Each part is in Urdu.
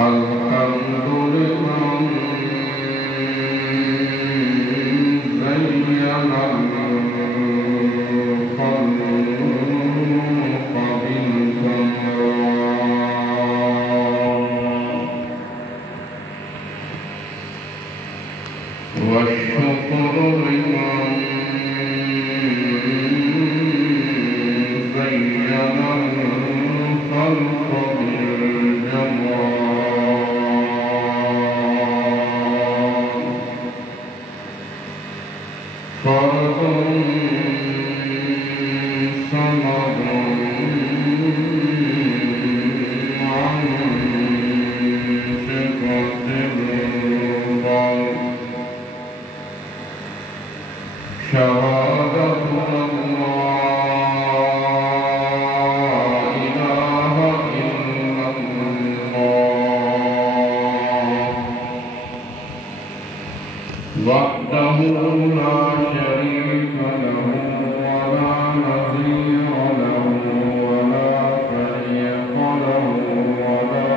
الحمد لمن زين الخلق بالكمال والشكر لمن زين الخلق فرد صمد عن صفة الخلق شهادة أن لا إله إلا الله وحده لا شريك له ولا نظير له ولا شريك له ولا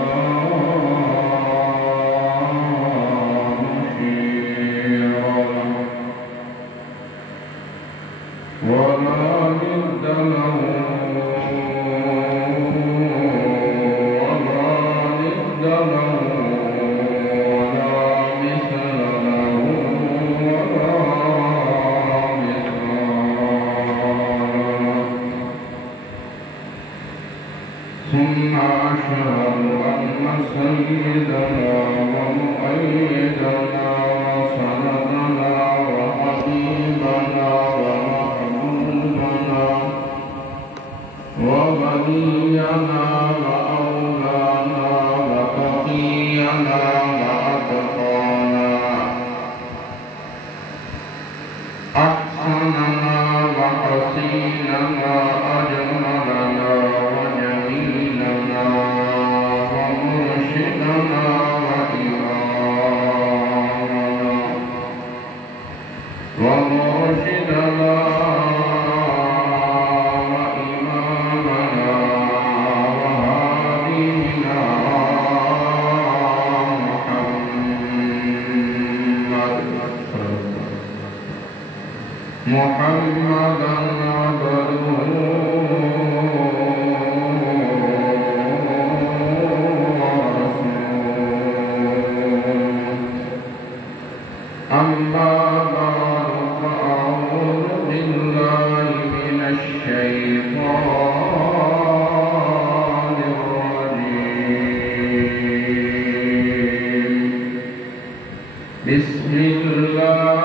مشير له ولا ند له ولا ند له ثم أشهد أن سيدنا ومؤيدنا وسندنا وحبيبنا ومحبوبنا وولينا وأولانا وتقينا وأتقانا أحسننا وحسيننا أجملنا وجميلنا ومرشدنا وإمامنا وهادينا محمدا عبده ورسوله أما بعد فأعوذ بالله من الشيطان الرجيم بسم الله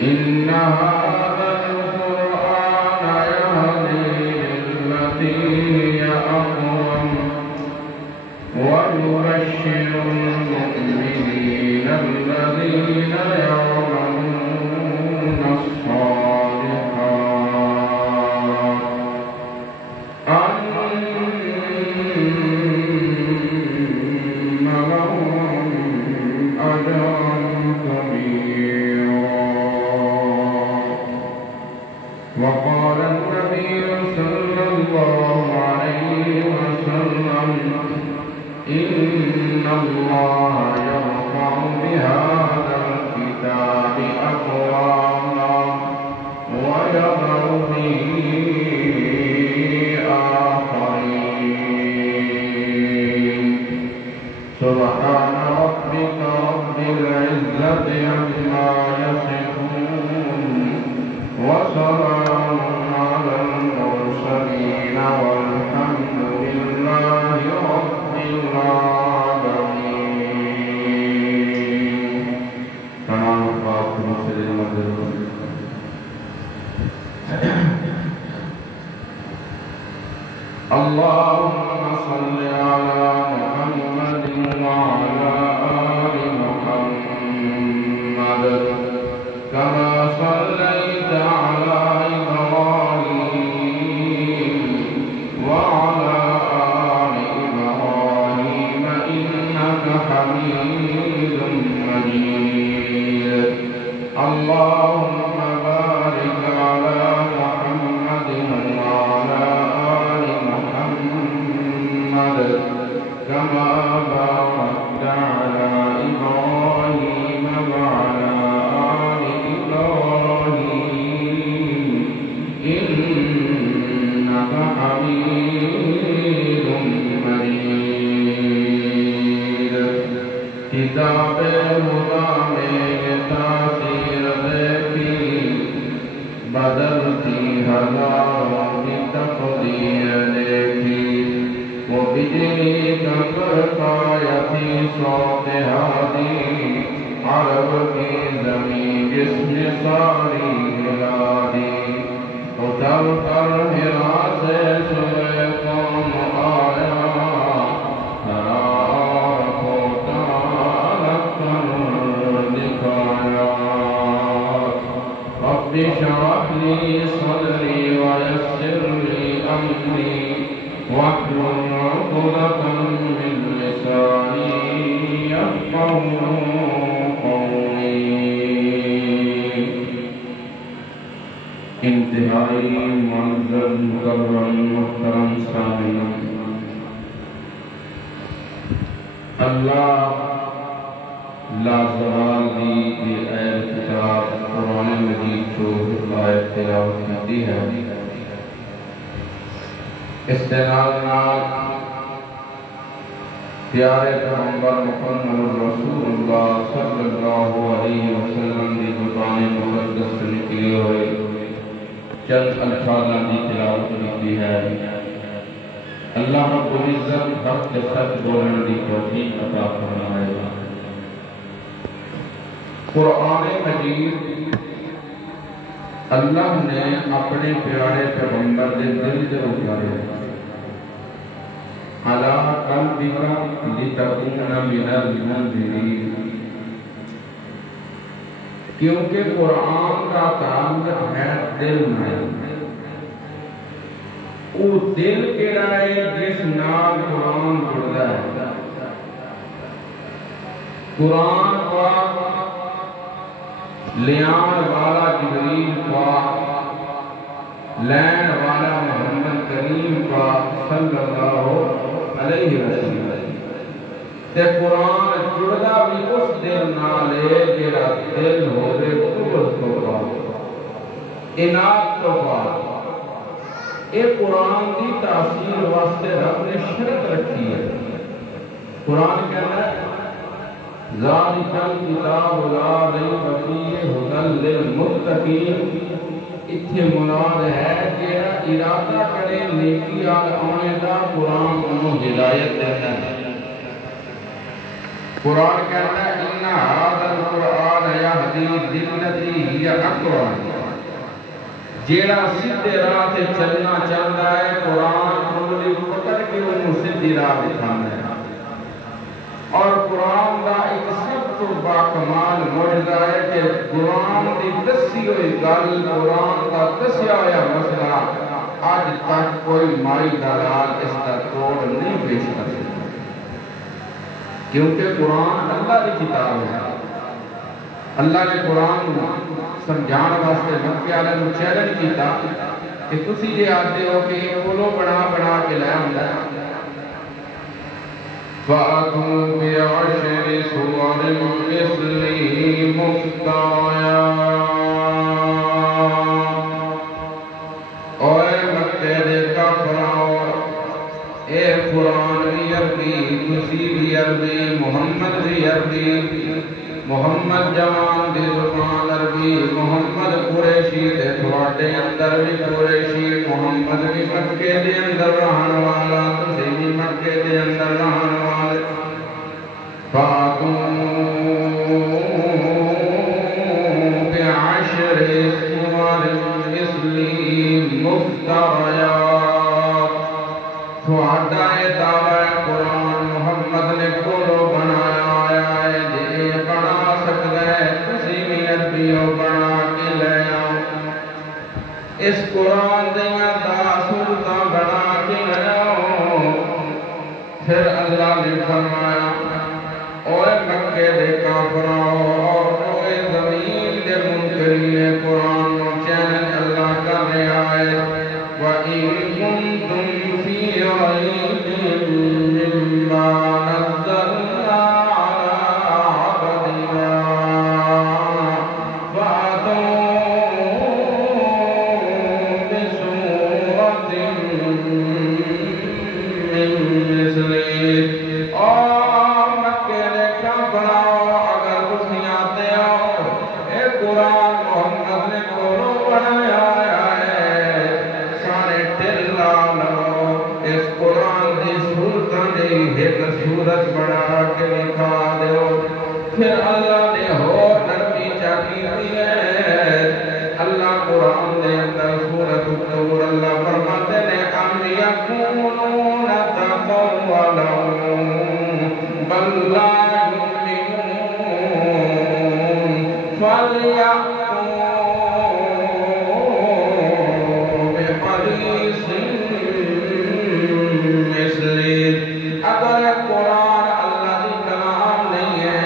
إن هذا القرآن يهدي للتي هي أقوم ويبشر المؤمنين الذين يعملون الصالحات أن لهم أجرا كبيرا. وقال النبي صلى الله عليه وسلم إن الله يرفع بهذا الكتاب أقواما ويضع به آخرين. سبحان ربك رب العزة عما يصفون وسلام على المرسلين والحمد لله رب العالمين. تمام بات مسلم اللهم صل على محمد وعلى آل محمد كما صليت على إبراهيم وعلى آل إبراهيم إنك حميد مجيد. اللهم بارك على محمد وعلى آل محمد كما باركت على إبراهيم وعلى آل إبراهيم إنك حميد مجيد کتاب خدا میں یہ تاثیر دیکھی بدلتی ہزاروں کی تقدیر دیکھی وہ بجلی کا برقایا تھی صوت ہادی عرب کی زمین جس نے ساری ہلا دی اتر کر ہرا سے صبح قوم آیا اشرح لي صدري ويسر لي أمري واحلل عقدة من لساني يفقهوا قولي انتہائی معزز مکرم محترم سامعین اللہ لازوال دی اہل کتاب قرآن مجید جو آیت تلاوت کرتی ہے استناد پیارے پیغمبر محمد رسول اللہ صلی اللہ علیہ وسلم دی زبان مقدس سے نکلی ہوئے چند الفاظاں دی تلاوت کرتی ہے اللہ رب العزت حق کے سچ بولنے دی توفیق عطا فرمائے گا قرآن مجید اللہ نے اپنے پیارے پیغمبر دے دل سے اتارے عَلَىٰ قَلْبِكَ لِتَكُونَ مِنَ الْمُنذِرِينَ کیونکہ قرآن کا تعلق ہے دل میں وہ دل کیڑا ہے جس نال قرآن جڑتا ہے قرآن پاک لیان والا جبریل پاک لین والا محمد کریم پاک صلی اللہ علیہ وسلم تے قرآن جڑدا بھی اس دل نالے جڑا دل ہوئے قبض تو پاک انات تو پاک اے قرآن دی تاثیر واسطے رب نے شرط رکھی ہے قرآن کہنا ہے ذالک الکتاب لا ریب فیہ ھدی للمتقین اتھے مراد ہے کہ ارادہ کرے نیکی آل آنے دا قرآن انہوں ہدایت دیتا ہے قرآن کہتا ہے ان ھذا القرآن یہدی للتی ہی اقوم جیڑا سیدھے راہ تے چلنا چاہتا ہے قرآن انہوں پکڑ کے انہوں سیدھی راہ دکھانا ہے اور قرآن کا ایک سب تو باکمال معجزہ ہے کہ قرآن کی دسی ہوئی گل قرآن کا دسیا ہوا مسئلہ آج تک کوئی مائی دلال اس کا توڑ نہیں پیش کر سکتا کیونکہ قرآن اللہ کی کتاب ہے اللہ نے قرآن سمجھان واسطے مکے والے کو چیلنج کیتا کہ تسی یہ آتے ہو کہ یہ بولو بنا کے لے آندا ہے فَأَتُوا بِعَشْرِ سُوَرٍ مِثْلِهِ مُفْتَرَيَاتٍ اوے مکے دے کافراؤ اے قرآن بھی عربی تسی بھی عربی محمد بھی عربی محمد جوان دی زبان عربی محمد قریشی دے تھوڑے اندر بھی قریشی محمد بھی مکے دے اندر رہن والا تسی بھی مکے دے اندر رہن والے فَاتُوا بِعَشْرِ سُوَرٍ مِثْلِهِ مُفْتَرَيَاتٍ تھوڑا دعویٰ قرآن محمد نے کولو بنایا آیا ہے جے بنا سکتا ہے تسی بھی عربیوں بنا کے لے آؤ اس قرآن دیاں دا سلطہ بنا کے لے آؤ پھر اللہ نے فرمایا اوے مکے دے کافراؤ اور اوے زمین دے اللہ نے ہو نرمی چاکی دی ہے اللہ قرآن دے اندر سورۃ الطور اللہ فرماتے ہیں ام یکونون تقولا بل لا یؤمنون فلیأتوا بحدیث مثلہ اگر قرآن اللہ دی کلام نہیں ہے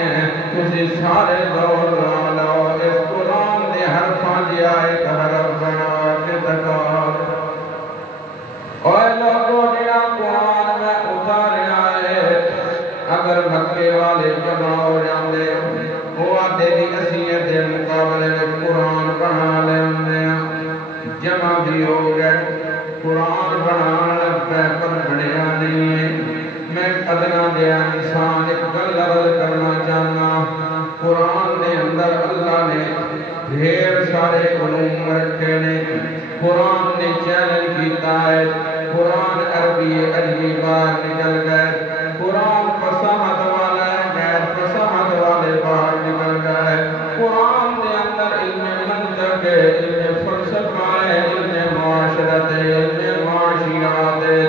تسی سارے دور لو اس قرآن دے حرفاں جیا ایک حرف بنا کے تکار اور لوگوں جڑا قرآن میں اتاریا ہے اگر مکے والے جمع ہو جاندے وہ آدھے دی اسیت دے مقابلے میں قرآن بنا لیندے جمع بھی ہو گئے قرآن بنان لگ پہ پر بڑھیا نہیں ہے میں ادنا دیا انسان ایک گل عرض کرنا چاہنا قرآن نے اندر اللہ نے ڈھیر سارے علوم رکھے نے قرآن نے چیلنج کیتا ہے قرآن عربی عجمی باہر نکل گئے قرآن فصاحت والا ہے غیر فصاحت والے باہر نکل گئے قرآن نے اندر علم منطق ہے علم فلسفہ ہے علم معاشرت ہے علم معاشیات ہے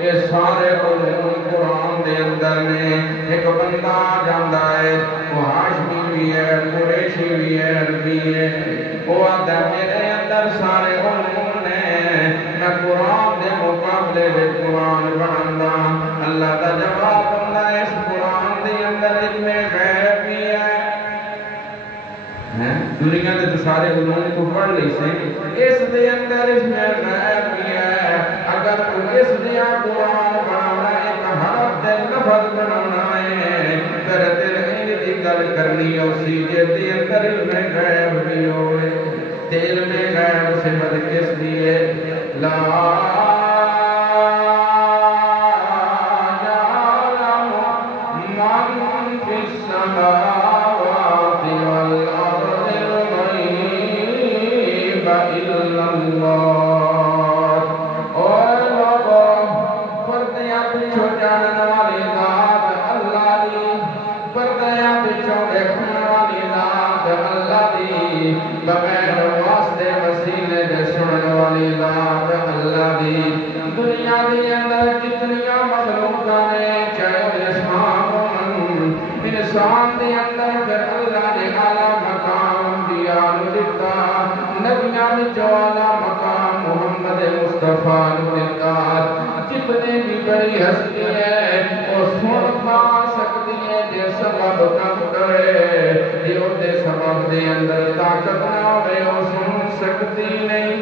یہ سارے علوم قرآن دے اندر نے ایک بندہ جاندہ ہے وہ ہاشمی بھی ہے قریشی بھی ہے عربی ہے وہ آدھا میرے اندر سارے علوم نے میں قرآن دے مقابلے میں قرآن بناندہ اللہ دا جواب بندہ اس قرآن دے اندر علم غیب بھی ہے دنیا دے تو سارے علوم کو پڑھ لی سے اس دے اندر اس میں غیب بھی ہے اگر تو اس دیا قرآن بنانا ایک حرف دے لفظ بنانا ہے پھر دل دی گل کرنی ہو سی جے دے اندر علم غیب بھی ہوئے دل میں غیب سے بد کس دیئے لا یعلم من فی السماوات والارض الغیب الا اللہ اور لوگوں پردیاں پچھو جاننے والی ذات اللہ دی پردیاں پچھو دیکھنے والی ذات اللہ دی بغیر واسطے وسیلے دے سننے والی ذات اللہ دی دنیا دی اندر جتنیاں مخلوقاں نے چاہے انسان دے اندر پھر اللہ نے اعلیٰ مقام دیا دیتا نبیاں وچوں اعلیٰ مقام محمد مصطفیٰ نو دیتا جتنے بھی بڑی ہستی ہے وہ سن پا سکتی ہے جے سبب کم کرے جو دے سبب دے اندر طاقت نہ ہوئے وہ سن سکتی نہیں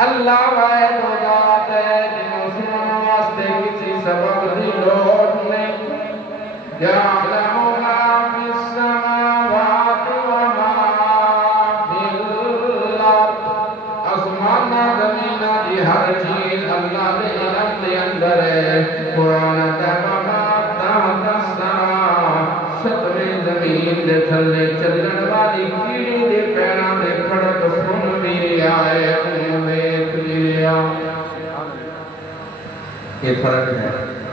اللہ واحد و ذات ہے جنہوں سنن واسطے کسی سبب دی لوڑ نہیں یعلم ما فی السماوات وما فی الارض آسمانہ زمینہ دی ہر چیز اللہ دے علم دے اندر ہے قرآن تحمہ تحت السماء ستویں زمین دے تھلے چلن والی کیڑی دے پیران دے کھڑک سن بھی آئے دیکھ لیا یہ فرق ہے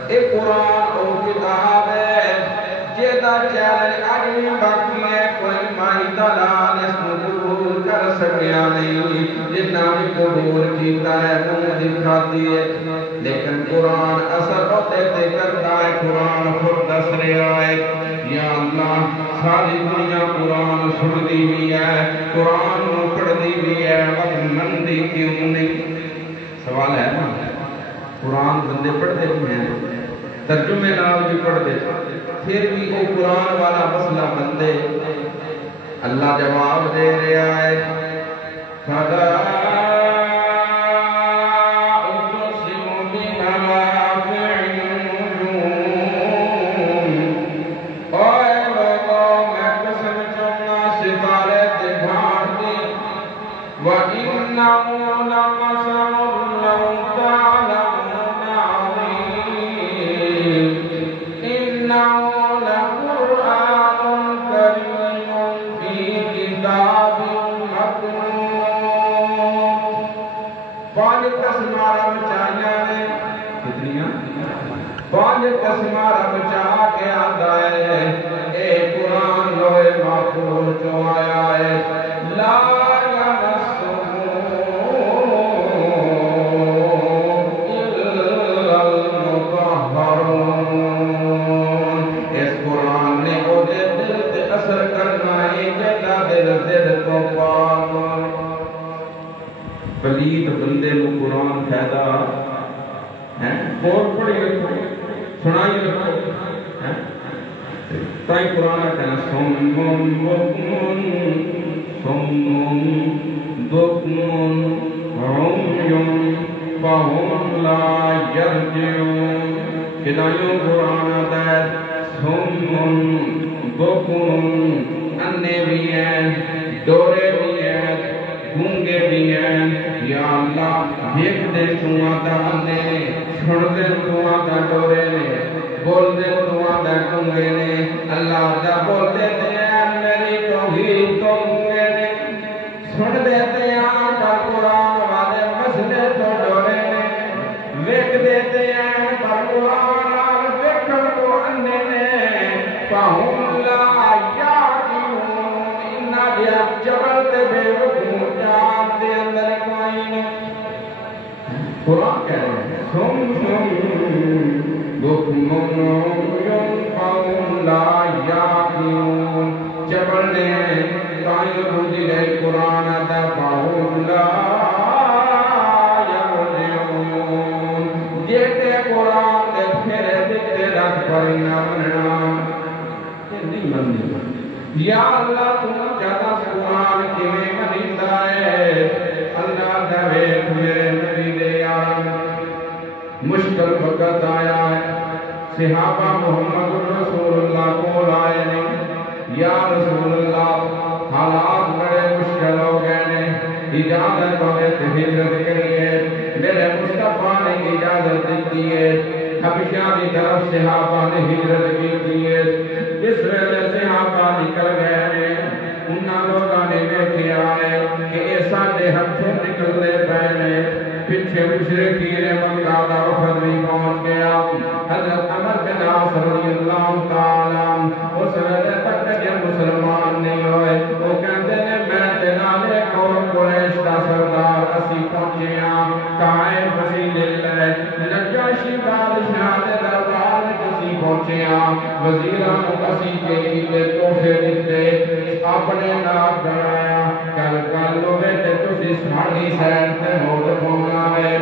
ایک قرآن اور کتاب ہے جیدہ چیلنج آگے باقی ہے کوئی مائی دلال اس کو قبول کر سکیا نہیں جتنا بھی قبول کیتا ہے وہ دکھاتی ہے لیکن قرآن اثر ہوتے تے کرتا ہے قرآن خود دس رہا ہے یا اللہ ساری دنیا قرآن سن دی بھی ہے قرآن پڑھ دی بھی ہے وقت مندی کیوں نہیں سوال ہے نا قرآن بندے پڑھتے بھی ہیں ترجمے نال بھی پڑھتے پھر بھی وہ قرآن والا مسئلہ بندے اللہ جواب دے رہا ہے فَلَا أُقْسِمُ بِمَوَاقِعِ النُّجُومِ اے لوگوں میں قسم چوننا ستارے دکھار دی وَإِنَّهُ لَقَسَمٌ لَوْ تَعْلَمُونَ عَظِيمٌ إِنَّهُ لَقُرْآنٌ كَرِيمٌ فِي كِتَابٍ مَّكْنُونٍ پانچ قسمہ رب چاہیاں نے کتنیاں پانچ قسمہ رب چاہ کے آتا ہے اے قرآن روئے جو آیا ہے لا پلید بندے کو قرآن فائدہ ہے اور پڑھی رکھو سنائی رکھو تائی قرآن کہنا سمم بکمن عمیون فہم لا یرجعون ہدایوں قرآن دیر سمم بکمن انے بھی ہیں دورے بھی ہیں گونگے بھی ہیں یا اللہ دیکھ دے تمہاں دا اندے نے سن دے تمہاں دا ڈورے نے بول دے تمہاں دا گونگے نے اللہ دا بول دے ہیں میری توحید تو گونگے نے سن دے ہیں پر قرآن والے مسئلے تو ڈورے نے ویک دیتے ہیں پر قرآن آل ویکھن کو اندے نے فہم لا یعقلون انہا بیا جبل تے بے وقوع قرآن کہہ رہے ہیں سمم بکمن عمیون فہم لا یعقلون جبل نے تائیں بودی گئے قرآن دا فہم لا یرجعون دیتے قرآن دے پھرے دیتے رکھ پر نہ مننا یہ نہیں مندی یا اللہ تم جاتا قرآن کی میں منیتا ہے اللہ دا ویک میرے نبی دے یارم مشکل وقت آیا ہے صحابہ محمد رسول اللہ کو لائے نہیں یا رسول اللہ حالات بڑے مشکل ہو گئے نے اجازت ہوئے ہجرت کریے میرے مصطفیٰ نے اجازت دیتی ہے حبشہ کی طرف صحابہ نے ہجرت کی ہے اس ویلے صحابہ نکل گئے ہیں انہاں لوگاں نے دیکھے آئے کہ ایسا دے ہتھوں نکل دے پہنے پیچھے مشرکین مکہ دا وفد بھی پہنچ گیا حضرت عمر بن عاص رضی اللہ تعالیٰ اس ویلے تک کہ مسلمان نہیں ہوئے وہ کہتے ہیں میں تنالے قوم قریش دا سردار اسی پہنچے ہیں کائے فصیل اللہ نجاشی بادشاہ دے دربار کسی پہنچے ہیں وزیران اسی کے لیے تحفے دیتے اپنے نام بنایا کل ہوئے تے تسی ساڑی سیر تے موت پہنچا ہے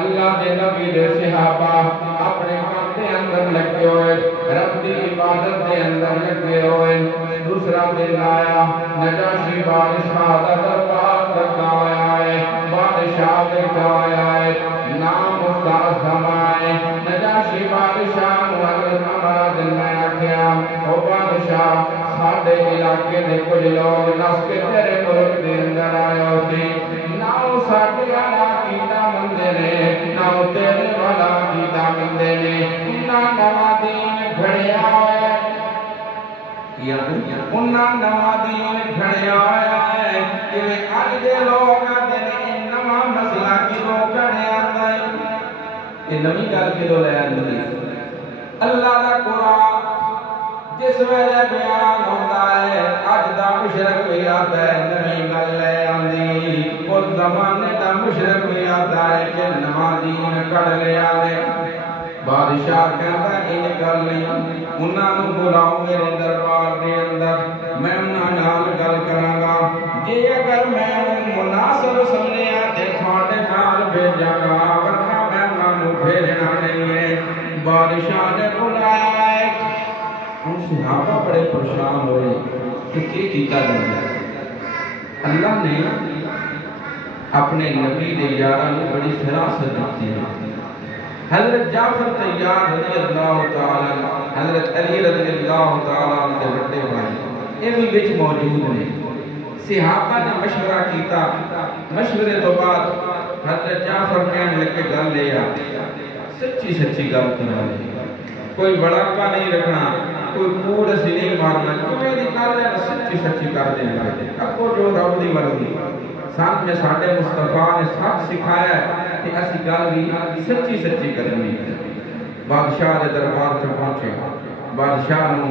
اللہ دے نبی دے صحابہ اپنے کام دے اندر لگے ہوئے رب دی عبادت دے اندر لگے ہوئے دوسرا دن آیا نجاشی بادشاہ دا دربار تک آیا ہے بادشاہ تک آیا ہے نام استاذ ہمائے نجاشی بادشاہ حضرت عمر دن میں آکھیا او بادشاہ ساڑھے علاقے میں کچھ لوگ نس کے تیرے ملک دے اندر آئے ہوتے ناؤ ساڑھے والا کیتا مندے نے ناؤ تیرے والا کیتا مندے نے انہاں نوادین گھڑے آئے انہاں نوادین گھڑے آئے کہ آج دے لوگ آتے نے انہاں مسئلہ کی لوگ گھڑے آتا ہے یہ نمی گل کی لوگ لے آندی اللہ دا قرآن جس ویلے بیان ہوتا ہے اج دا مشرک بھی آتا ہے نبی گل لے آندی اس زمانے دا مشرک بھی آتا ہے کہ نمازین کڑ لے آنے بادشاہ کہتا ہے ان گل نہیں انہاں نو بلاؤ میرے دربار دے اندر میں انہاں نال گل کراں گا جے اگر میں مناصر سمجھیا تے تھوڑے نال بھیجاں گا ورنہ میں انہاں نو بھیجنا نہیں ہے بادشاہ نے بلایا ہے ہم صحابہ بڑے پریشان ہوئے کہ کیتا جائے اللہ نے اپنے نبی دے یاراں نوں بڑی فراست دیتی ہے حضرت جعفر طیار رضی اللہ تعالیٰ حضرت علی رضی اللہ تعالیٰ دے بڑے بھائی یہ بھی وچ موجود نے صحابہ نے مشورہ کیتا مشورے تو بعد حضرت جعفر کہنے لگے گل لے آ سچی سچی گل کرنا کوئی بڑا کا نہیں رکھنا کوئی کوڑ سی نہیں مارنا کیونکہ دی گل ہے سچی سچی کر دینا ابو جو رب دی مرضی ساتھ میں ساڈے مصطفیٰ نے سب سکھایا ہے کہ اسی گل بھی سچی سچی کرنی بادشاہ دے دربار چ پہنچے بادشاہ نو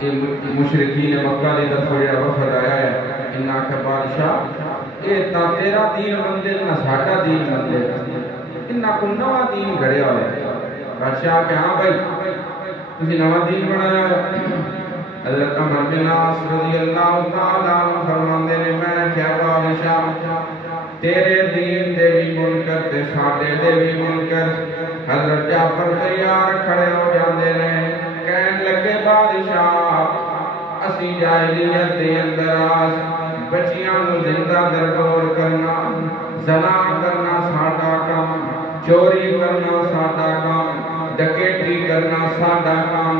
مشرکین مکہ دی طرف جڑا وفد آیا ہے انہاں کہ بادشاہ اے تا تیرا دین مندے نہ ساڈا دین مندے انہاں کو نواں دین گھڑیا ہوا ہے بادشاہ کہ ہاں بھائی تسی نواں دین بنایا حضرت عمر بن عاص رضی اللہ تعالیٰ عنہ فرماندے نے میں کیا بادشاہ تیرے دین دے بھی منکر تے ساڈے دے بھی منکر حضرت جعفر تیار کھڑے ہو جاندے نے کہن لگے بادشاہ اسی جاہلیت دے اندر بچیاں نو زندہ درگور کرنا زنا کرنا ساڈا کام چوری کرنا ساڈا کام ڈکیٹی کرنا ساڈا کام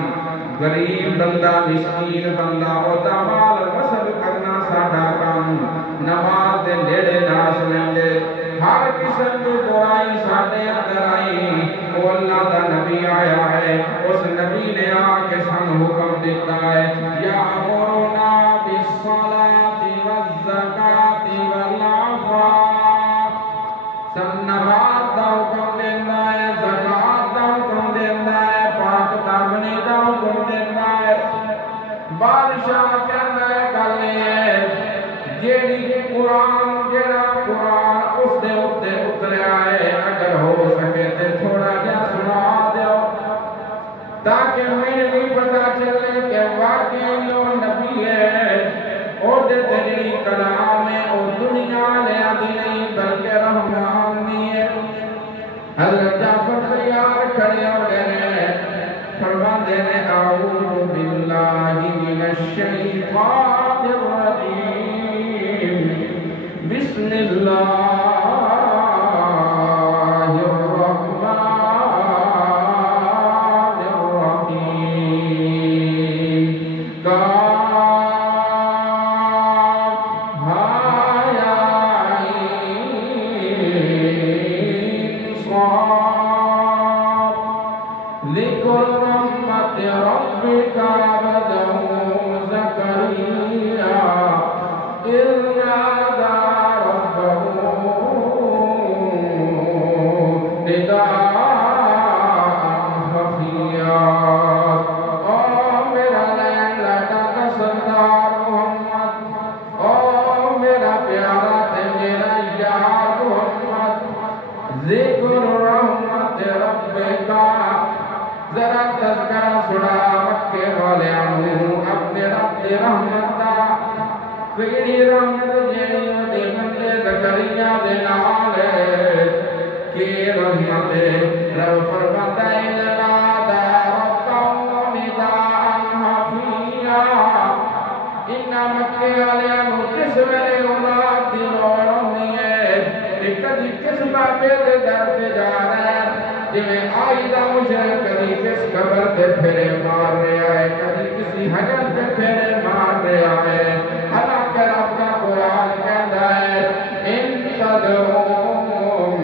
غریب بندہ مسکین بندہ اودا مال غصب کرنا ساڈا کام نماز دے نیڑے ناس لیندے ہر قسم کی برائی ساڈے اندر آئی وہ اللہ دا نبی آیا ہے اس نبی نے آ کے سن حکم دیتا ہے یا امرنا بالصلاۃ والزکاۃ والعفاف سن نماز دا حکم دینا ہے زکات دا حکم دینا ہے پاک دامنی دا حکم دینا ہے بادشاہ کہنا ہے گل ہے جیڑی قرآن جیڑا قرآن اس دے اتے اتریا ہے اگر ہو سکے تے تھوڑا جا سنا دیو تاکہ میں بھی پتا چلے کہ واقعی وہ نبی ہے اور دے تیری کلام ہے اور دنیا لیا دی نہیں بلکہ رحمان نہیں ہے حضرت جعفر تیار کھڑے ہو گئے فرمان دینے اعوذ باللہ من الشیطان الرجیم بسم اللہ الرحمن الرحیم کاف ہا یا عین صاد ذکر رحمت ربک عبدہ زکریا اذ نادى ربه نداء خفيا او میرا لیلا کا سردار محمد او میرا پیارا تے میرا یار محمد ذکر رحمت ربک ذرا تذکرہ سنا مکے والیاں اپنے رب دی رحمت دا کیڑی رحمت جیڑی دے بندے زکریا دے نال کی رحمت رب فرماتا ہے نادى ربه نداء خفيا ان مکے والیاں نو کس ویلے اولاد دی لوڑ ہوندی ہے کدی کس بابے دے در تے جا رہا ہے جویں آئی دا مشرک کدی کس قبر تے پھیرے مار رہا ہے کدی کسی حجر تے پھیرے مار رہا ہے حالانکہ رب کا قرآن کہتا ہے ان تدعوهم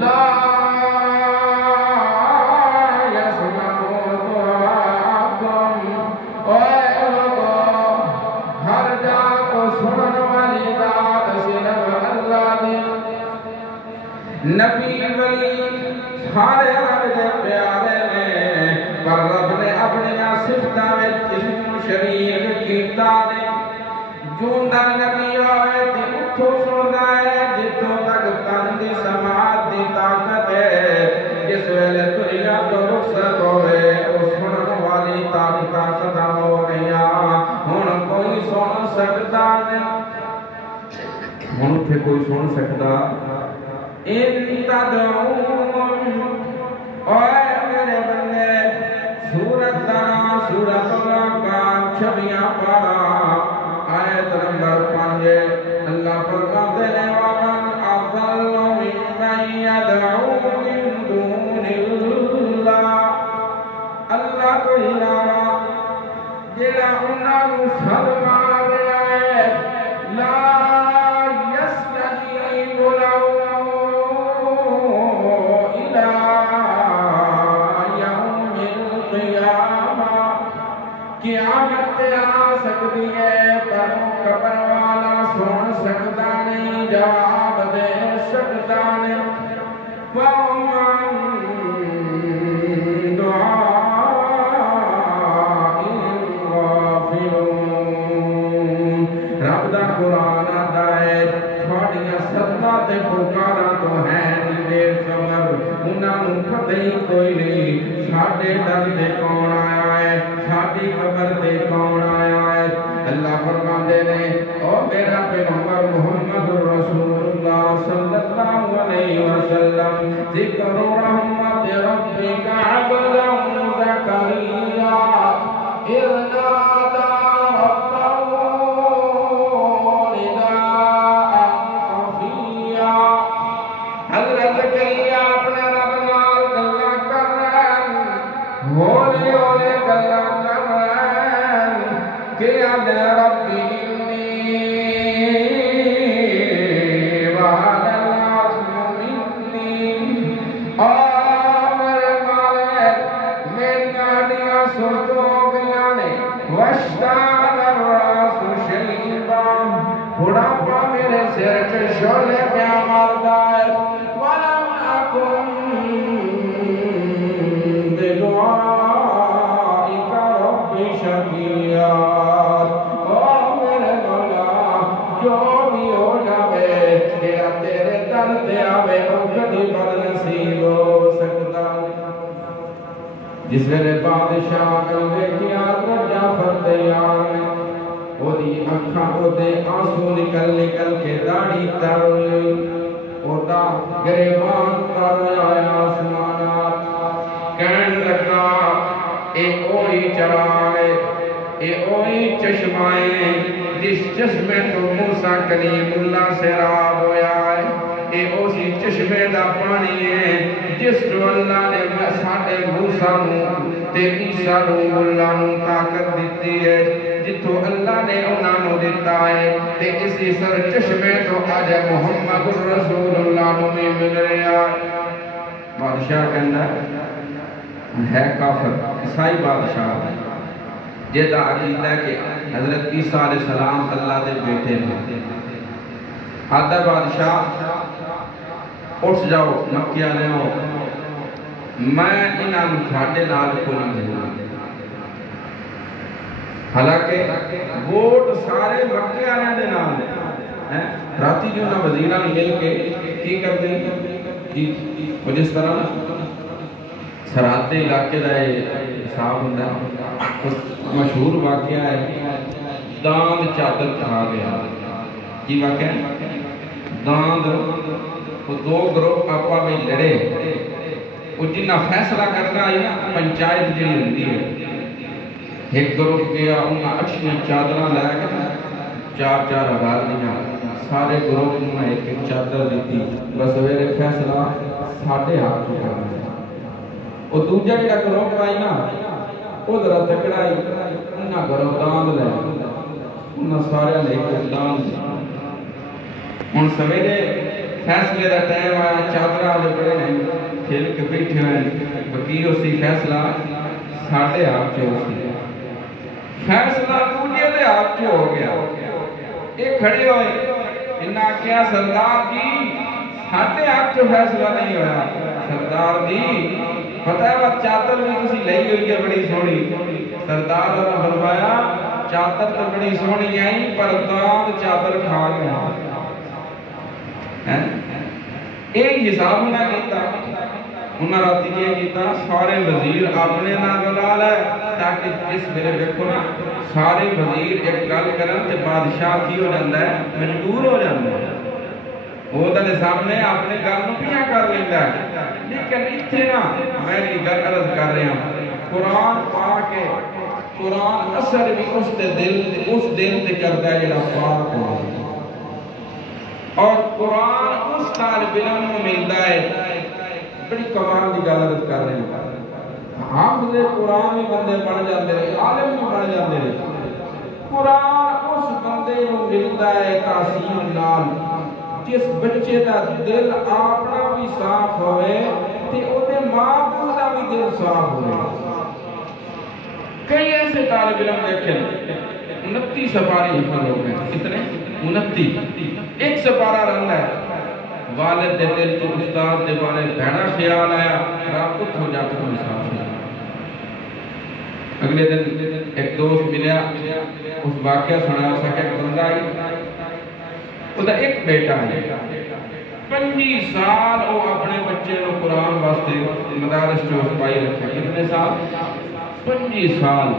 لا يسمعوا دعاءكم اے لوگو ہر جا کو سنن والی ذات صرف اللہ دی نبی ولی سارے رب دے پیارے نے پر رب نے اپنی صفتاں وچ کسی نوں شریک کیتا نے جوندا نبی آئے تے اٹھو سندا ہے جتوں تک تن دی سماعت دی طاقت ہے جس ویلے دنیا تو رخصت ہوئے او سنن والی طاقت ختم ہو گئیاں ہن کوئی سن سکدا نہیں ہن تے کوئی سن سکدا ان تدعوهم اے میرے بندے سورت دانا سورت اللہ کا چھبیاں پارا آیت نمبر 5 اللہ فرماتے ہیں وَمَنْ أَضَلُّ مِمَّنْ يَدْعُو مِن دُونِ اللَّهِ اللہ کو علاوہ جڑا انہاں نوں سب مار رہا ہے لا يَسْتَجِيبُ لَهُ إِلَى يَوْمِ الْقِيَامَةِ قیامت آ سکتی ہے پر قبر والا سن سکتا نہیں جواب دے سکتا نہیں وَمَنْ دُعَاءٍ رب دا قرآن آتا ہے تھوڑیاں صدمہ تے پکارا تو ہیں بے خبر انہاں نوں پتہ ہی کوئی نہیں ساڈے در تے کون آیا ہے ساڈی قبر تے کون آیا ہے اللہ فرماندے نے او میرا پیغمبر محمد رسول اللہ صلی اللہ علیہ وسلم ذکر رحمت ربک عبدا زکریا اذ نادى ربه نداء خفيا حضرت زکریا اپنے رب نال گلاں کر رہے ہیں ہولے ہولے گلاں کر رہے ہیں کہ اے ربی شولے پیا ماردا ہے ولم اکن بدعائک رب شقیا او میرے مولا جو بھی ہو جاوے تیرا تیرے در تے آوے او کدی بد نصیب ہو سکتا جس ویلے بادشاہ کل ویکھیا جعفر تیار نے اودی اکھاں اودے آنسو نکل نکل کے داڑھی تر لئی اودا گریبان تر آیا آسمانات کہن لگا اے اوہی چرائے اے اوہی چشمائے جس چشمے تو موسیٰ کلیم اللہ سے راب ہویا ہے اے اسی چشمے دا پانی ہے جس جو اللہ نے ساڑے موسیٰ نو تے عیسیٰ نو اللہ نو طاقت دیتی ہے جتو اللہ نے انہاں نو دیتا ہے تے اسی سر چشمے تو آج محمد رسول اللہ نو میں مل رہا ہے بادشاہ کہندہ ہے کافر عیسائی بادشاہ جیدہ عقیدہ کہ حضرت عیسیٰ علیہ السلام اللہ دے بیٹے ہیں آدھا بادشاہ اٹھ جاؤ مکیہ لے ہو میں انہاں نو تھاڑے نال کو نہیں ہوں حالانکہ ووٹ سارے مکے آنے دے نام ہیں راتی جو نہ وزیران مل کے کی کرتے ہیں وہ جس طرح سراتے علاقے دائے حساب ہوندہ مشہور واقعہ ہے داند چادر کھا گیا کی واقعہ ہے داند وہ دو گروپ آپا میں لڑے وہ جنہ فیصلہ کرنا ہے پنچایت جنہی ہوندی ہے ایک گروپ گیا انہاں اچھیاں چادرہ لے گا چار ہزار دیا سارے گروپ انہاں ایک چادر دیتی بس ویرے فیصلہ ساڑھے ہاتھ چکا وہ دوجہ جڑا گروپ آئی نا وہ ذرا تکڑائی انہاں گروپ داند لے انہاں سارے لے کے داند لے ان سویرے فیصلے دا ٹائم آیا چادرہ آلے بڑے ہیں کھیل کے بیٹھے ہیں وکیل اسی فیصلہ ساڑھے ہاتھ چکا فیصلہ دوجے دے ہاتھ ہو گیا ایک کھڑے ہوئے انہاں کیا سردار جی ساڑھے ہاتھ فیصلہ نہیں ہویا سردار جی پتہ ہے وہ چادر بھی کسی لئی ہوئی ہے بڑی سونی سردار نے فرمایا چادر تو بڑی سونی آئی پر داند چادر کھا گیا ایک حساب نہ کیتا انہاں راتی کیا کیتا سارے وزیر اپنے نہ گلال ہے تاکہ جس میرے دیکھو نا سارے وزیر ایک گل کرن تے بادشاہ کی ہو جاندہ ہے مجبور ہو جاندہ ہے وہ دے سامنے اپنے گل نو پیاں کر لیندہ ہے لیکن اتھے نا میں یہ گل عرض کر رہے ہیں قرآن پاک ہے قرآن اثر بھی اس دل تے کرتا ہے جڑا پاک قرآن اور قرآن اس طالب علم میں ملتا ہے بڑی کمال کی گل عرض کر رہے ہیں حافظ قرآن بھی بندے پڑھ جاندے رہے عالم بھی پڑھ جاندے رہے قرآن اس بندے کو ملتا ہے تاثیر نال جس بچے دا دل اپنا بھی صاف ہوئے تے اونے ماں باپ دا بھی دل صاف ہوئے کئی ایسے طالب علم دیکھیں 29 سپارے حفظ ہو گئے کتنے 29 ایک سپارہ رنگ ہے والد دے دل تو استاد دے بارے بھیڑا خیال آیا رابط ہو جاتا ہوں صاف اگلے دن ایک دوست ملیا اس واقعہ سنا سکے ایک بندہ آئی وہ ایک بیٹا ہے 25 سال وہ اپنے بچے کو قرآن واسطے مدارس جو پائی رکھا کتنے سال 25 سال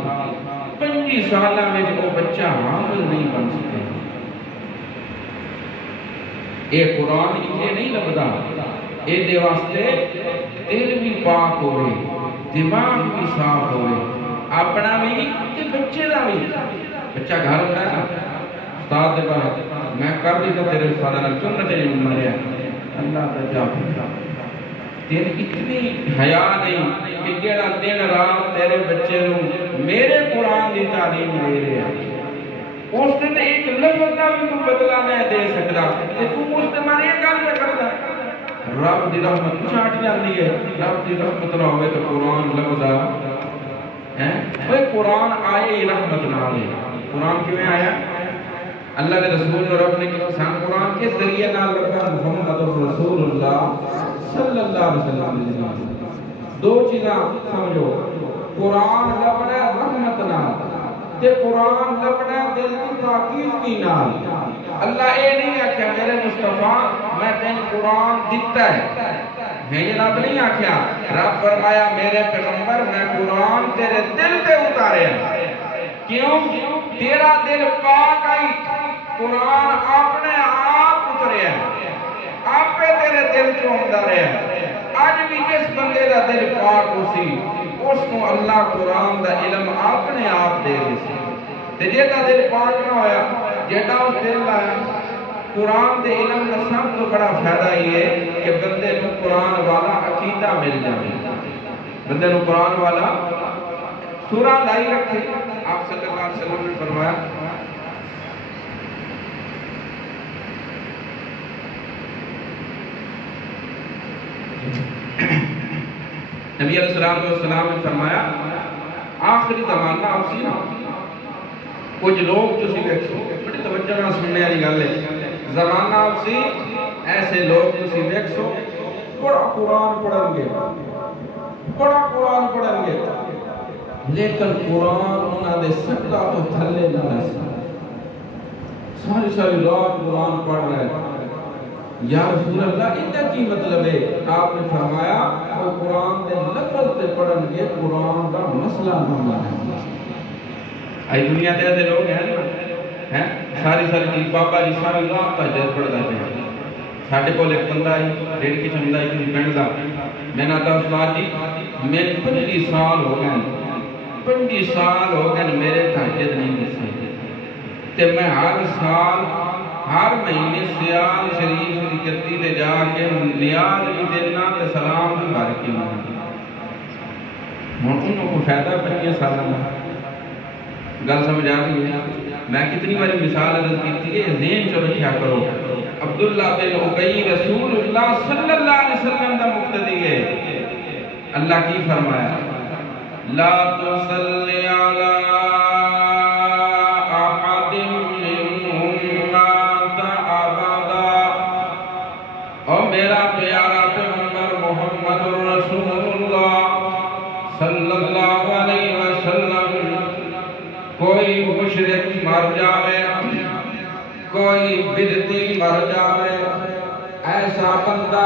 25 سال میں وہ بچہ حافظ نہیں بن سکتے یہ قرآن یہ نہیں لگتا یہ دے واسطے دل بھی پاک ہوئے دماغ بھی صاف ہوئے اپنا بھی تے بچے دا بھی بچہ گھر ہوتا ہے نا استاد دے پاس میں کر دیتا تیرے استاد نے کیوں نہ تیری مریا اللہ تعالیٰ تیری اتنی حیا نہیں کہ جڑا دن رات تیرے بچے نو میرے قرآن دی تعلیم دے رہے ہیں اس دن ایک لفظ کا بھی تو بدلا نہیں دے سکتا کہ تو اس دن مارے گل پہ کرتا رب دی رحمت چھاٹ جاتی ہے رب دی رحمت نہ ہوئے تو قرآن لفظا ہے وہ قرآن آئے رحمت نہ آئے قرآن کیوں آیا اللہ کے رسول نے رب نے کسان قرآن کے ذریعے نہ لگا محمد رسول اللہ صلی اللہ علیہ وسلم دو چیزاں سمجھو قرآن لبنا رحمت نہ تے قرآن لبنا دل کی تاکید کی نال اللہ اے نہیں آکھیا میرے مصطفیٰ میں تین قرآن دیتا ہے یہ رب نہیں آکھیا رب فرمایا میرے پیغمبر میں قرآن تیرے دل پہ اتارے کیوں تیرا دل پاک آئی قرآن اپنے آپ اترے ہیں آپ پہ تیرے دل کو اندر ہے آج بھی جس بندے دا دل پاک اسی اس کو اللہ قرآن دا علم اپنے آپ دے سی تے جیتا دل پاک نہ ہویا جیتا اس دل آیا قرآن دے علم کا سب تو بڑا فائدہ یہ ہے کہ بندے کو قرآن والا عقیدہ مل جائے بندے کو قرآن والا سورہ لائی رکھے آپ صلی اللہ علیہ وسلم نے فرمایا نبی علیہ السلام نے فرمایا آخری زمانہ آپ سی نا کچھ لوگ جو سی ویکسو بڑی توجہ نہ سننے والی گل ہے زمانہ آپ سی ایسے لوگ جو سی ویکسو بڑا قرآن پڑھیں گے لیکن قرآن انہاں دے سکتا تو تھلے نہ لسا ساری رات قرآن پڑھ رہے ہیں یا رسول اللہ ان کا کی مطلب ہے آپ نے فرمایا وہ قرآن دے لفظ تے پڑھن گے قرآن دا مسئلہ نہ ہے آئی دنیا دے ایسے لوگ ہیں ساری چیز بابا جی ساری رات تہجد پڑھتا ہے ساڈے کول ایک بندہ آئی ڈیڑھ کی چمدا ہے کسی پنڈ دا میں نے کہا استاد جی میں 25 سال ہو گئے میرے تہجد نہیں دسے تے میں ہر سال ہر مہینے سیال شریف کی گدی تے جا کے نیاز بھی دینا تے سلام بھی بھر کے مانگنا ہن انہوں کو فائدہ 25 سال گل سمجھ آ رہی ہے میں کتنی باری مثال عرض کی ہے ذہن چ رکھیا کرو عبداللہ بن ابی رسول اللہ صلی اللہ علیہ وسلم دا مقتدی ہے اللہ کی فرمایا لا تصلی علی میرا پیارا پیغمبر محمد رسول اللہ صلی اللہ علیہ وسلم کوئی مشرک مر جاوے کوئی بدعتی مر جاوے ایسا بندہ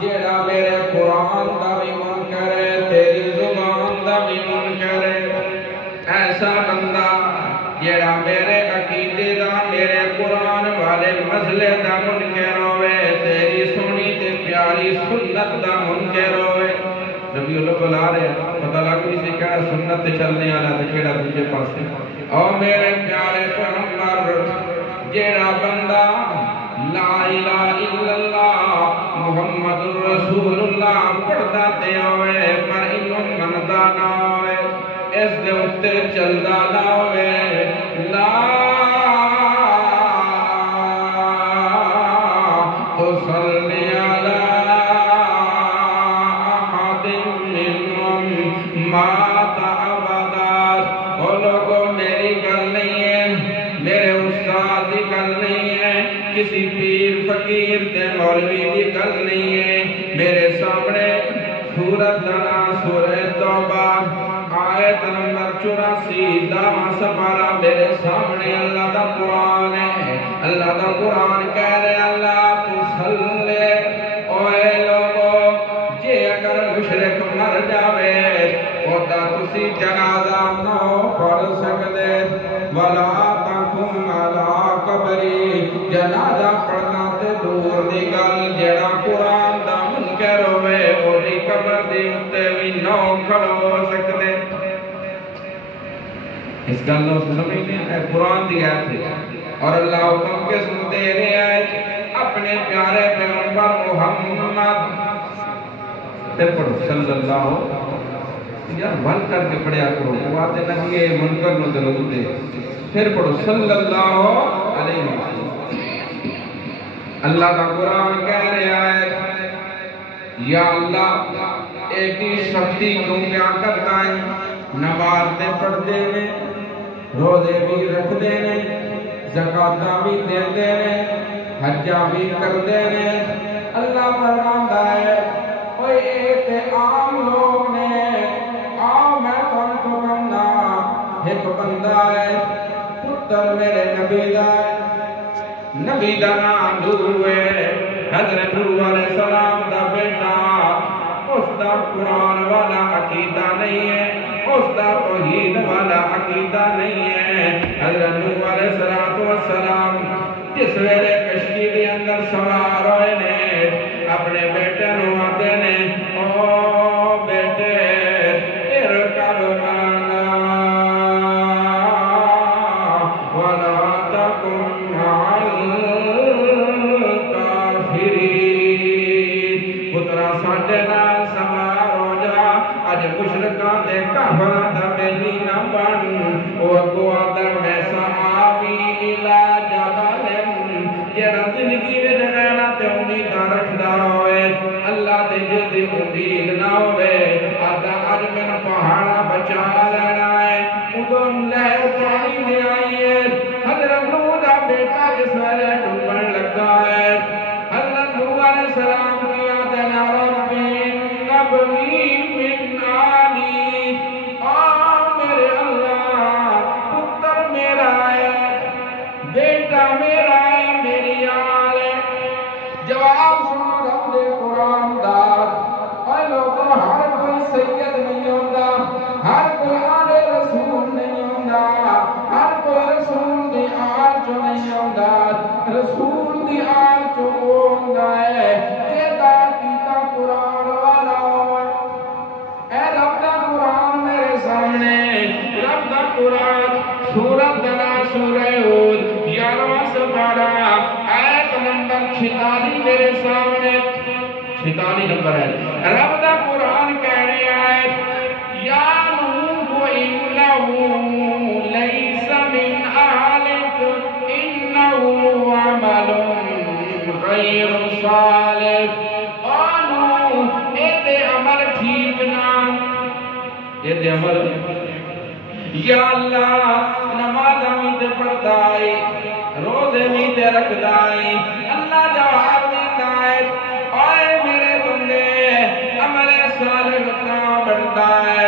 جیڑا میرے قرآن دا بھی منکر ہے تیری زبان دا بھی منکر ہے ایسا بندہ جیڑا میرے عقیدے دا میرے قرآن والے مسئلے دا منکر ہوئے تیری سنی تے پیاری سنت دا منکر ہوئے نبی اللہ بلا رہے ہیں پتہ لگ بھی سے کہا سنت تے چلنے آنا تے کہڑا دوجے پاسے او میرے پیارے پیغمبر جیڑا بندہ لا الہ الا اللہ محمد رسول اللہ پڑھدا تے ہوئے پر انہوں مندا نہ ہوئے اس دے اتے چلدا نہ ہوئے لا تصلی علی احد منہم مات ابدا وہ لوگوں میری گل نہیں ہے میرے استاد کی گل نہیں ہے کسی پیر فقیر تے مولوی کی گل نہیں ہے میرے سامنے سورۃ سورہ توبہ آیت نمبر 84 دعویٰ سپارہ میرے سامنے اللہ دا قرآن ہے. اللہ دا قرآن کہہ رہے اللہ تو صلی اوے لوگو جے اگر مشرک مر جاوے ہوتا تسی جنازہ نہ پڑھ سکتے ولا تقم علی قبری جنازہ پڑھنا تے دور دی گل جڑا قرآن دا منکر ہوئے اوہی قبر دی اُتے بھی نہ کھڑو سکتے. اس گل نو سمجھنے ہے قرآن دی آیت ہے اور اللہ حکم کے سنتے رہے اپنے پیارے پیغمبر محمد تے پڑھو صلی اللہ یار بل کر کے پڑھیا کرو باتیں نہ کہ منکر نہ دلو دے پھر پڑھو صلی اللہ علیہ وسلم. اللہ کا قرآن کہہ رہا ہے یا اللہ ایک ہی شخصی کیوں کیا کرتا ہے نماز دے پڑھتے ہیں روزے بھی رکھتے ہیں زکاة بھی دیتے ہیں حجہ بھی کرتے ہیں. اللہ فرماتا ہے کوئی ایک عام لوگ نے آؤ میں کون کو بندہ ایک بندہ ہے پتر میرے نبی دا ہے نبی دا نام نوح ہے حضرت نوح علیہ السلام دا بیٹا اس دا قرآن والا عقیدہ نہیں ہے اس دا توحید والا عقیدہ نہیں ہے. حضرت نوح علیہ السلام جس ویلے کشتی کے اندر سوار ہوئے نے اپنے بیٹے نو آتے نے او بیٹے ارکب معنا ولا تکن مع الکافرین پترا ساڈے نال سوار ہو جا اج مشرکاں تے کافراں دا بیلی نہ بن او اگوں آدھا میں صحابی الا جبل جڑا زندگی وچ رہنا تے امیداں رکھدا ہوئے اللہ دے جلدی امید نہ ہوئے آدھا اج میں پہاڑا بچا لینا ہے ادھر لہر پانی دے آئیے. حضرت نوح دا بیٹا جس ویلے ڈوبن لگا ہے حضرت نوح علیہ السلام کیا دینا ربی نبنی من آلی میرے اللہ پتر میرا ہے بیٹا میرا ہے میری آل ہے. جواب سنو رب دے قرآن دار اے لوگوں ہر کوئی سید نہیں ہوتا ہر کوئی آل رسول نہیں ہوتا ہر کوئی رسول دی آل چو نہیں ہوتا رسول دی آل چو ہوتا ہے جیدہ کیتا قرآن والا ہوئے. اے رب دا قرآن میرے سامنے رب دا قرآن سورت دنا سورہ ہود 11واں سپارہ آیت نمبر 46 میرے سامنے 46 نمبر ہے. رب دا قرآن کہہ رہے ہیں یا نوح انہو لیس من اہلک انہو عمل غیر صالح. او نوح ایتے عمل ٹھیک نہ ایتے عمل یا اللہ نماز بھی تے پڑھتا ہے روزے بھی تے رکھتا ہے. اللہ جواب دیتا ہے اے میرے بندے عمل صالح تا بڑھتا ہے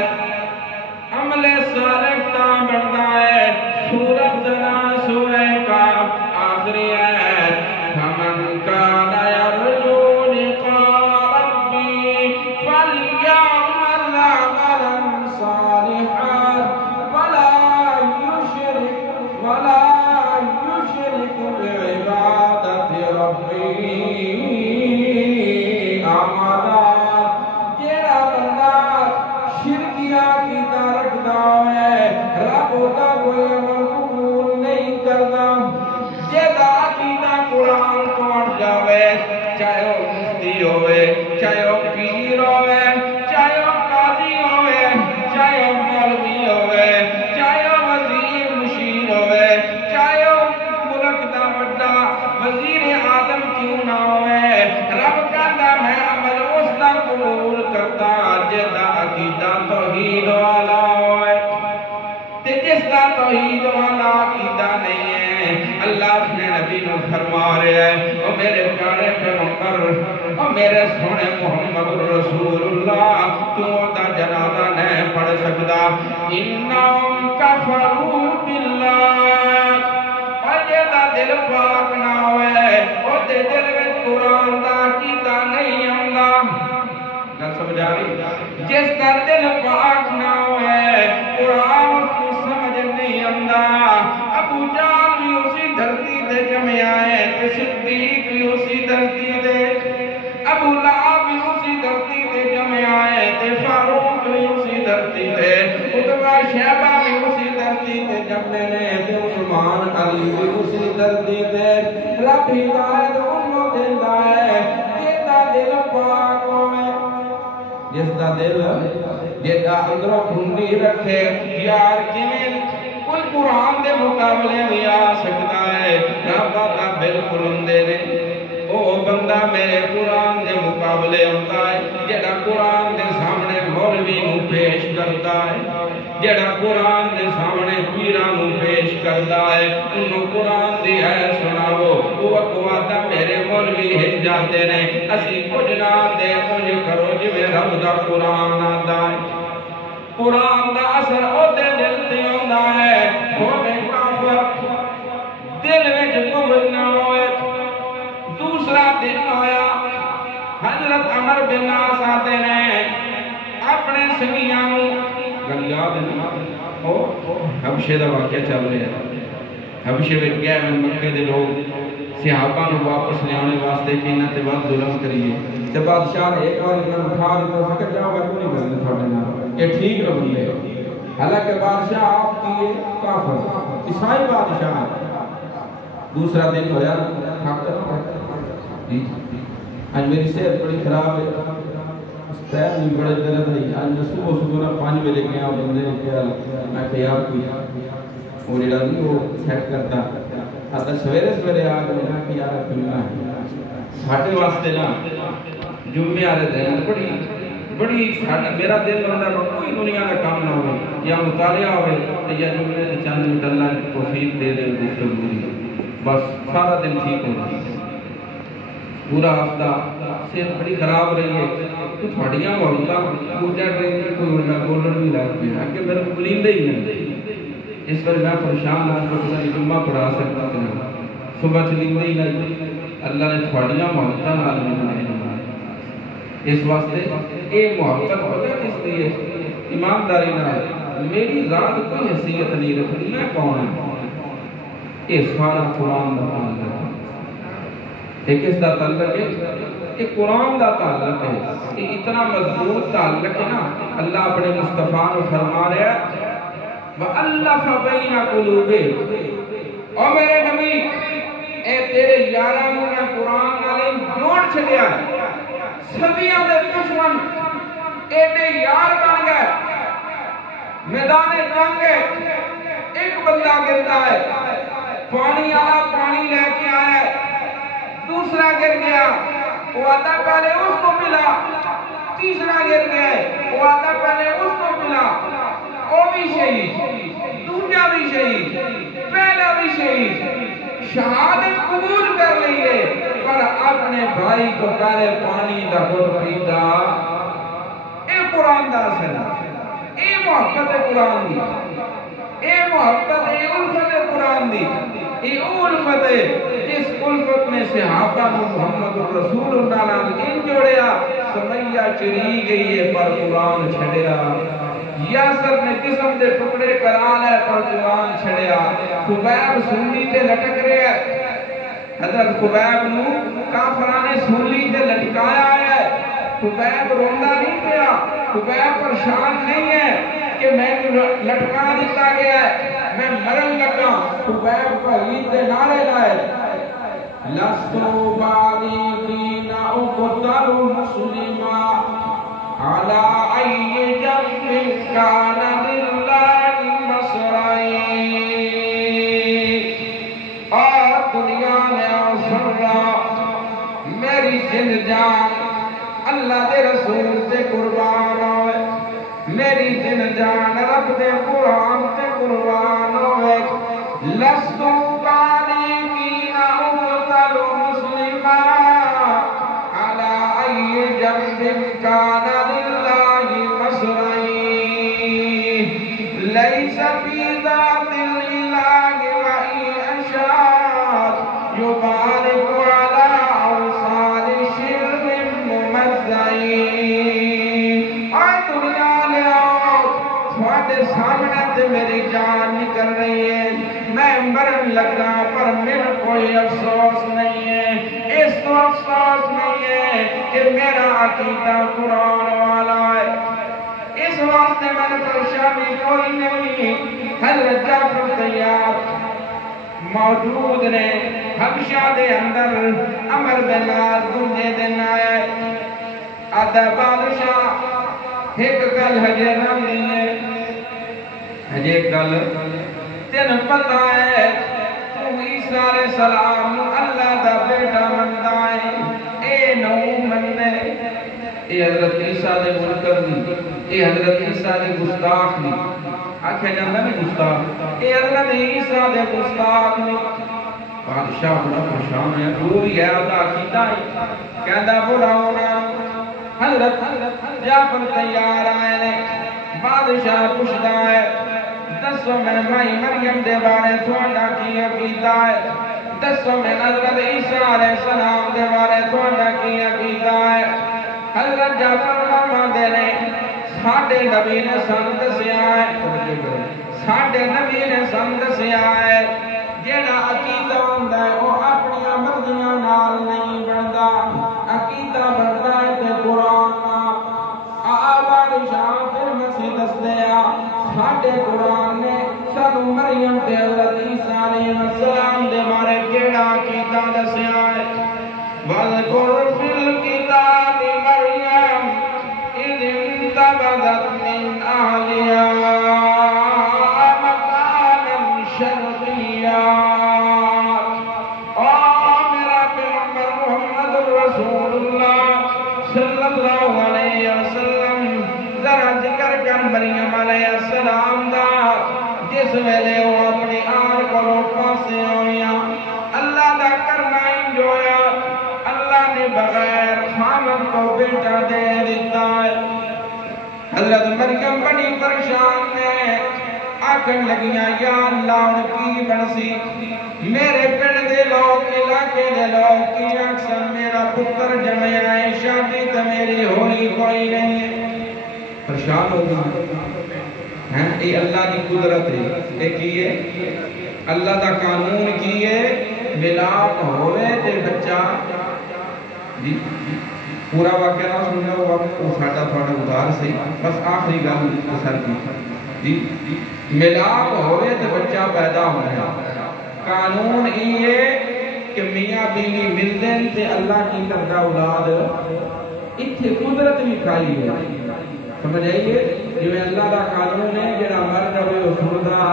عمل صالح تا بڑھتا ہے. سورۃ دنا سورہ کاف آخری ہے فمن کان یرجو لقاء ربی فلیعمل عملا صالحا ولا يشرك بعبادة ربه أحدا. جیڑا بندہ شرکیہ کی رکھتا ہے رب دا کوئی عمل قبول نہیں کرتا. جیڑا عقیدہ قرآن پڑھ جاوے چاہے وہ مفتی ہوئے چاہے وہ پیر ہوئے چاہے وہ قاضی ہوئے چاہے وہ مولوی ہوئے چاہے وہ وزیر مشیر ہوئے چاہے وہ ملک دا بڑا وزیر اعظم کیوں نہ اللہ اپنے نبی نے فرما رہے ہیں او میرے پیارے پیغمبر او میرے سونے محمد رسول اللہ تو دا جنازہ نہیں پڑھ سکتا انہم کفروا باللہ اجے دا دل پاک نہ ہوئے او دے دل میں قرآن دا کیتا نہیں اللہ گل سمجھا رہی جس کا دل پاک نہ ہوئے قرآن اس کو سمجھ نہیں آندا ابو جہل بھی اسی دھرتی تے جمع آئے تے صدیق بھی اسی دھرتی تے ابو لہب بھی اسی دھرتی تے جمع آئے تے فاروق بھی اسی دھرتی تے عتبہ شیبہ بھی اسی دھرتی تے جمع نے تے عثمان علی بھی اسی دھرتی تے رب ہدایت انہوں دیندا ہے جیتا دل پاک ہوئے جس دا دل جیتا اندروں بھنڈی رکھے یار کیویں کوئی قرآن دے مقابلے میں آ سکتا ہے رب دا بالکل اندے نے او بندہ میرے قرآن دے مقابلے ہوتا ہے جیڑا قرآن دے سامنے مولوی نو پیش کرتا ہے جیڑا قرآن دے سامنے پیران نو پیش کرتا ہے انہوں قرآن دی ہے سناو وہ اقوادہ میرے مولوی ہن جاتے نے اسی کچھ نہ دے کچھ کرو جویں رب دا قرآن آتا ہے قرآن دا اثر او دے دل تے ہوندا ہے ہوے کافر دل وچ کفر نہ ہوئے دوسرا دن آیا حضرت عمر بن عاص آتے نے اپنے سنگیاں گل یاد ہے او حبشے دا واقعہ چل رہا ہے حبشے وچ گئے مکے دے لوگ صحابہ نو واپس لے آنے واسطے کہ انہاں تے بعد ظلم کریے تے بادشاہ نے ایک بار انہاں اٹھا دتا فکر جاؤ میں کوئی نہیں کرنا تھوڑے نال یہ ٹھیک نہ بنلے حالانکہ بادشاہ آپ کی کافر عیسائی بادشاہ دوسرا دن ہویا آج میری صحت بڑی خراب ہے پیر بھی بڑے درد ہے آج میں صبح صبح 5 بجے گیا بندے نے کہا میں کہ یار کوئی وہ جڑا نہیں وہ سیٹ کرتا آتا سویرے سویرے آ گئے میں کہ یار جمعہ ہے ساڈے واسطے نا جمعے والے دن بڑی میرا دل بنتا ہے کوئی دنیا کا کام نہ ہو یا مطالعہ ہوئے یا جمعے سے چند منٹ اللہ کی توفیق دے دے گفتگو بس سارا دن ٹھیک ہونا پورا ہفتہ صحت بڑی خراب رہی ہے تو تھوڑیاں محلتاں پوجا ٹریننگ کوئی میں بولن بھی لگ پیا کہ میرے کو بلیندے ہی نہیں اس پر میں پریشان ہوں کہ میں جمعہ پڑھا سکتا کہ صبح چلیندے ہی نہیں اللہ نے تھوڑیاں محلتاں نال بنائے اس واسطے اے محبت پتہ اس لیے ایمانداری نال میری ذات کوئی حیثیت نہیں رکھتی میں کون ہوں یہ سارا قرآن دا تعلق ہے ایک اس دا تعلق ہے کہ قرآن دا تعلق ہے کہ اتنا مضبوط تعلق ہے نا اللہ اپنے مصطفیٰ نے فرما رہا ہے وَأَلَّفَ بَيْنَ قُلُوبِهِمْ اور میرے نبی اے تیرے یاراں نوں میں قرآن نال جوڑ چھڈیا صدیاں دے دشمن ایڈے یار بن گئے میدان جنگ ایک بندہ گرتا ہے پانی آلا پانی لے کے آیا ہے دوسرا گر گیا وہ آتا پہلے اس کو ملا تیسرا گر گیا وہ آتا پہلے اس کو ملا وہ بھی شہید دوسرا بھی شہید پہلا بھی شہید شہادت قبول کر لیے پر اپنے بھائی کو پہلے پانی دا گھٹ پیتا اے قرآن دا اثر اے محبت قرآن دی اے محبت اے الفت قرآن دی اے الفت جس الفت میں صحابہ محمد رسول اللہ نال ان جوڑیا سمیہ چری گئی ہے پر قرآن چھڑیا یاسر نے قسم دے ٹکڑے کران ہے پر قرآن چھڑیا خبیب سنی تے لٹک رہے ہیں حضرت خبیب نو کافرانے سنی تے لٹکایا ہے خبیب روندہ نہیں کیا خبیب پریشان نہیں ہے کہ میں لٹکا دیتا گیا ہے میں مرن لگا خبیب کا عید دے نعرے لائے لستو بالیقین اقتل مسلمہ علی ای جنب کان للہ مصرائی اور دنیا نے سننا میری جن جان اللہ دے رسول سے قربان ہوئے میری جن جان رب دے قرآن سے قربان ہوئے لستو بالیقین يبارك على أوصال شرب ممزعين آئے دنیا لے آؤ تھوڑے سامنے تے میری جان نکل رہی ہے میں مرن لگا پر میرا کوئی افسوس نہیں ہے اس تو افسوس نہیں ہے کہ میرا عقیدہ قرآن والا ہے اس واسطے میں پریشانی کوئی نہیں حضرت جعفر تیار موجود نے حبشہ دے اندر امر بلاد دنجے دن آئے آدھا بادشاہ ایک کل حجے نام دیئے حجے کل تین پتہ ہے تم عیسیٰ علیہ السلام اللہ دا بیٹا مندائے اے نو مندے اے حضرت عیسیٰ دے منکر نہیں اے حضرت عیسیٰ دے گستاخ نہیں آنکھیں جاندہ نہیں گستاخ اے حضرت عیسیٰ دے گستاخ نہیں بادشاہ بڑا پریشان ہے وہ بھی ہے آدھا عقیدہ ہی کہندہ بڑا ہونا حضرت جعفر تیار آئے نے بادشاہ پوچھتا ہے دسو میں مائی مریم دے بارے تھوڑا کی عقیدہ ہے دسو میں حضرت عیسیٰ علیہ السلام دے بارے تھوڑا کی عقیدہ ہے حضرت جعفر فرما دے نے ساڑھے نبی نے سند سے آئے ساڑھے نبی نے سند سے آئے جیڑا عقیدہ ہوندہ ہے وہ اپنی مرضیاں نال نہیں بڑھتا عقیدہ بڑھتا ہے کہ قرآن بادشاہ پھر مسیح دس دیا ساڑھے قرآن نے سنو مریم تے حضرت عیسیٰ علیہ السلام دے بارے کیڑا عقیدہ دسے آئے وَذْكُرْ فِي الْكِتَابِ مَرْيَمَ إِذِ انتبذت من أهلها مكانا شرقيا میرا پیغمبر محمد رسول اللہ صلی اللہ علیہ وسلم ذرا ذکر کر مریم علیہ السلام دا جس ویلے وہ اپنی آن کو روپا سے ہویا اللہ دا کرنا انجویا اللہ نے بغیر خامن کو بیٹا دے دیتا ہے حضرت مریم بڑی پریشان نے آکن لگیاں یا اللہ ان کی بنسی میرے پڑ دے لوگ علاقے دے لوگ کی اکثر میرا پتر جمعے آئے شادی تو میری ہوئی کوئی نہیں پریشان ہو گیا اے اللہ کی قدرت ہے اے کیے اللہ دا قانون کیے ملاپ ہوئے تے بچہ جی پورا واقعہ نہ سننا ہوا وہ ساڑھا تھوڑا ادھار سے بس آخری گل اثر کی جی ملاپ ہوئے تے بچہ پیدا ہویا قانون یہ کہ میاں بیوی ملدن تے اللہ کی کردہ اولاد اتھے قدرت بھی کھائی ہے سمجھ آئیے جو اللہ دا قانون ہے جڑا مر جاوے وہ سندا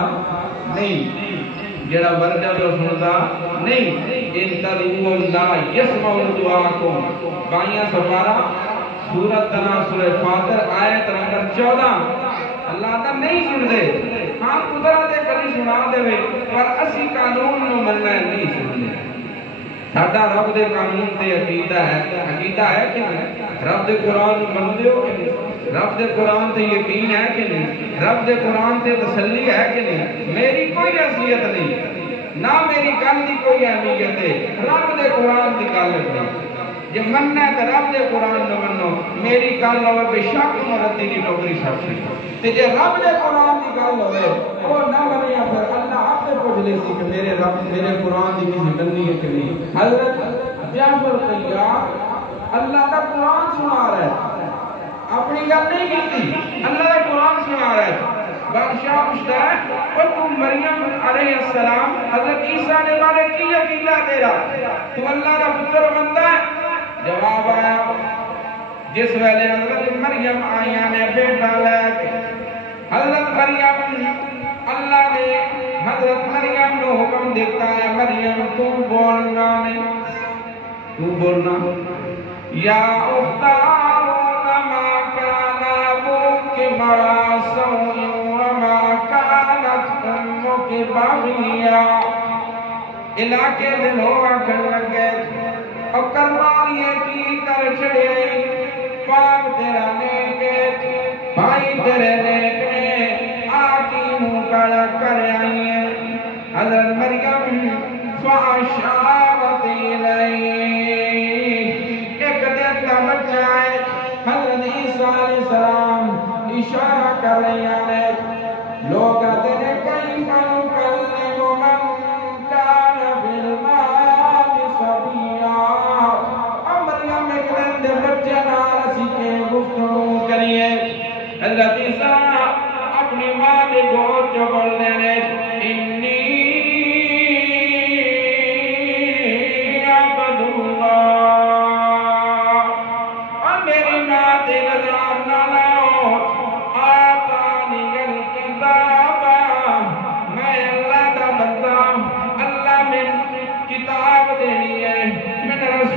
نہیں جڑا مر جاوے وہ سندا نہیں ان تدعو اللہ یسمع دعاکم بائیاں سپارہ سورت تناسل فاتر آیت نمبر 14 اللہ تا نہیں سن دے ہاں قدرت کلی سنا دے پر اسی قانون نو مننا نہیں سننے ساڑھا رب دے قانون تے عقیدہ ہے کہ نہیں رب دے قرآن من دے ہو کہ نہیں رب دے قرآن تے یقین ہے کہ نہیں رب دے قرآن تے تسلی ہے کہ نہیں میری کوئی حیثیت نہیں نہ میری گل دی کوئی اہمیت ہے رب دے قرآن دی گل نہیں یہ مننا ہے کہ رب دے قرآن نو منو میری گل ہوئے بے شک مرتی کی ٹوکری سکتی تے جے رب دے قرآن دی گل ہوئے وہ نہ بنے یا پھر اللہ آپ سے پوچھ لے سی کہ میرے رب میرے قرآن دی کسی مننی ہے کہ نہیں حضرت جعفر تیار اللہ کا قرآن سنا رہا ہے اپنی گل نہیں کیتی اللہ کا قرآن سنا رہا ہے بادشاہ پوچھتا ہے اور تم مریم علیہ السلام حضرت عیسیٰ نے بارے کی عقیدہ تیرا تو اللہ کا پتر بندہ ہے جواب آیا جس ویلے حضرت مریم آئیاں نے بیٹا لے حضرت مریم اللہ نے حضرت مریم نے حکم دیتا ہے مریم تو بولنا نہیں تو بولنا یا اختارون ما کان ابوک مرا سوء وما کانت امک باغیا علاقے دے لوگ آکھن لگے اور کروالیے کی کر چھڑے پاک تیرا نیک بھائی تیرے نیک نے آتی منہ کڑا کر آئیے حضرت مریم فاشار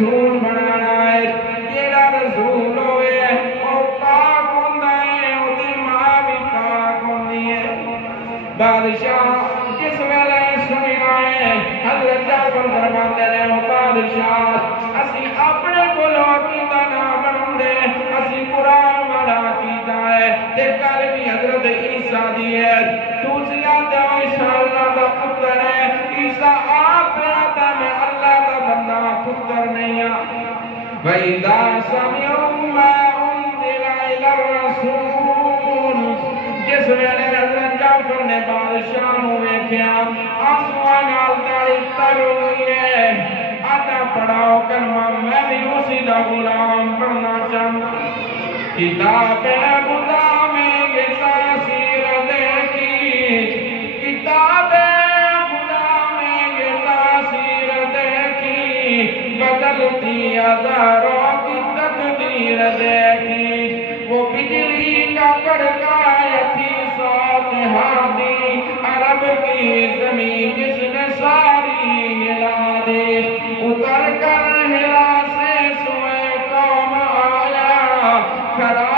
رسول بنانا ہے جیڑا رسول ہوئے وہ پاک ہوندہ ہے وہ دی ماں بھی پاک ہوندی ہے بادشاہ جس ویلے سنیا ہے حضرت جعفر فرماتے ہیں وہ بادشاہ اسی اپنے کلو کیتا نہ بنوں دے اسی قرآن والا کیتا ہے تے کل بھی حضرت عیسیٰ دی ہے تو زیادہ عیسیٰ اللہ دا پتر ہے عیسیٰ آپ آتا میں اللہ دا بندہ پتر نہیں ہے وَإِذَا سَمِعُوا مَا أُنزِلَ إِلَى الرَّسُولِ جس ویلے حضرت جعفر نے بادشاہ ہوئے کیا آسوان آلداری تر ہوئی ہے آتا پڑھاؤ کلمہ میں بھی اسی دا غلام پڑھنا چاہتا کتاب خدا میں یہ تاثیر دیکھی کتاب خدا میں یہ تاثیر دیکھی بدلتی ہزاروں کی تقدیر دیکھی وہ بجلی کا کڑکا تھی ساتھ ہادی عرب کی زمین جس نے ساری ہلا دی اتر کر ہلا سے سوئے قوم آیا کھڑا